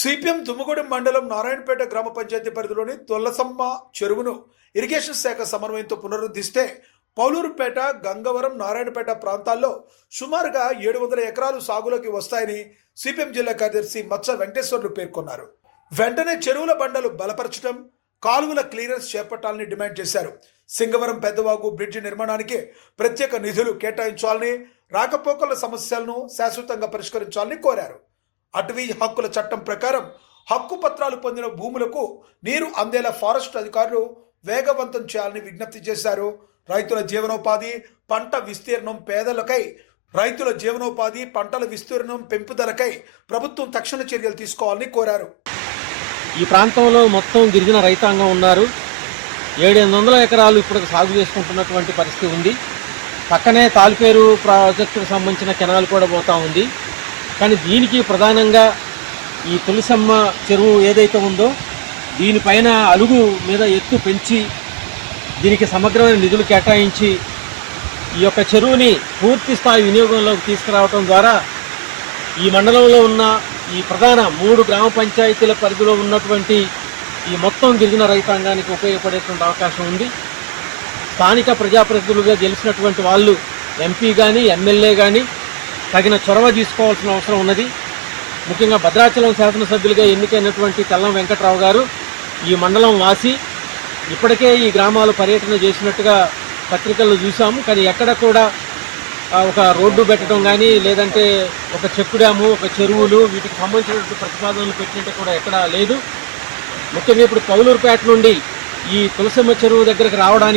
CPM Dummagudem మండలం నారాయణపేట గ్రామ పంచాయతీ పరిధిలోని తొల్లసమ్మ చెరువును ఇరిగేషన్ శాఖ సమన్వయంతో పునరుద్ధరిస్తే పౌలూరుపేట, గంగవరం, నారాయణపేట ప్రాంతాల్లో సుమారుగా 700 ఎకరాలు సాగులోకి వస్తాయని సిపిఎం జిల్లా కార్యదర్శి మత్స వెంకటేశ్వర్లు పేర్కొన్నారు. వెంటనే చెరువుల బండలు బలపరచడం, కాలువల క్లియరెన్స్ చేపట్టాలని డిమాండ్ చేశారు. సింగవరం పెద్దవాగు బ్రిడ్జి నిర్మాణానికి ప్రత్యేక నిధులు కేటాయించాలని, రాకపోకల సమస్యలను శాశ్వతంగా పరిష్కరించాలని కోరారు. అటవీ హక్కుల చట్టం ప్రకారం హక్కు పత్రాలు పొందిన భూములకు నీరు అందేలా ఫారెస్ట్ అధికారులు వేగవంతం చేయాలని విజ్ఞప్తి చేశారు. రైతుల జీవనోపాధి, పంటల విస్తీర్ణం పెంపుదలకై ప్రభుత్వం తక్షణ చర్యలు తీసుకోవాలని కోరారు. ఈ ప్రాంతంలో మొత్తం గిరిజన రైతాంగం ఉన్నారు. 700 ఎకరాలు ఇప్పుడు సాగు చేసుకుంటున్నటువంటి పరిస్థితి ఉంది. పక్కనే తాలిపేరు ప్రాజెక్టుకు సంబంధించిన కెనాల్ కూడా పోతా ఉంది. కానీ దీనికి ప్రధానంగా ఈ తులసమ్మ చెరువు ఏదైతే ఉందో దీనిపైన అలుగు మీద ఎత్తు పెంచి దీనికి సమగ్రమైన నిధులు కేటాయించి ఈ యొక్క చెరువుని పూర్తి స్థాయి వినియోగంలోకి తీసుకురావడం ద్వారా ఈ మండలంలో ఉన్న ఈ ప్రధాన 3 గ్రామ పంచాయతీల పరిధిలో ఉన్నటువంటి ఈ మొత్తం గిరిజన రైతాంగానికి ఉపయోగపడేటువంటి అవకాశం ఉంది. స్థానిక ప్రజాప్రతినిధులుగా గెలిచినటువంటి వాళ్ళు ఎంపీ కానీ, ఎమ్మెల్యే కానీ తగిన చొరవ తీసుకోవాల్సిన అవసరం ఉన్నది. ముఖ్యంగా భద్రాచలం శాసనసభ్యులుగా ఎన్నికైనటువంటి తెల్లం వెంకట్రావు గారు ఈ మండలం వాసి, ఇప్పటికే ఈ గ్రామాలు పర్యటన చేసినట్టుగా పత్రికల్లో చూసాము. కానీ ఎక్కడ కూడా ఒక రోడ్డు పెట్టడం కానీ, లేదంటే ఒక చెక్కు డ్యాము, ఒక చెరువులు వీటికి సంబంధించినటువంటి ప్రతిపాదనలు పెట్టినట్టు కూడా ఎక్కడా లేదు. ముఖ్యంగా ఇప్పుడు పౌలూరుపేట నుండి ఈ తులసమ్మ చెరువు దగ్గరకు రావడానికి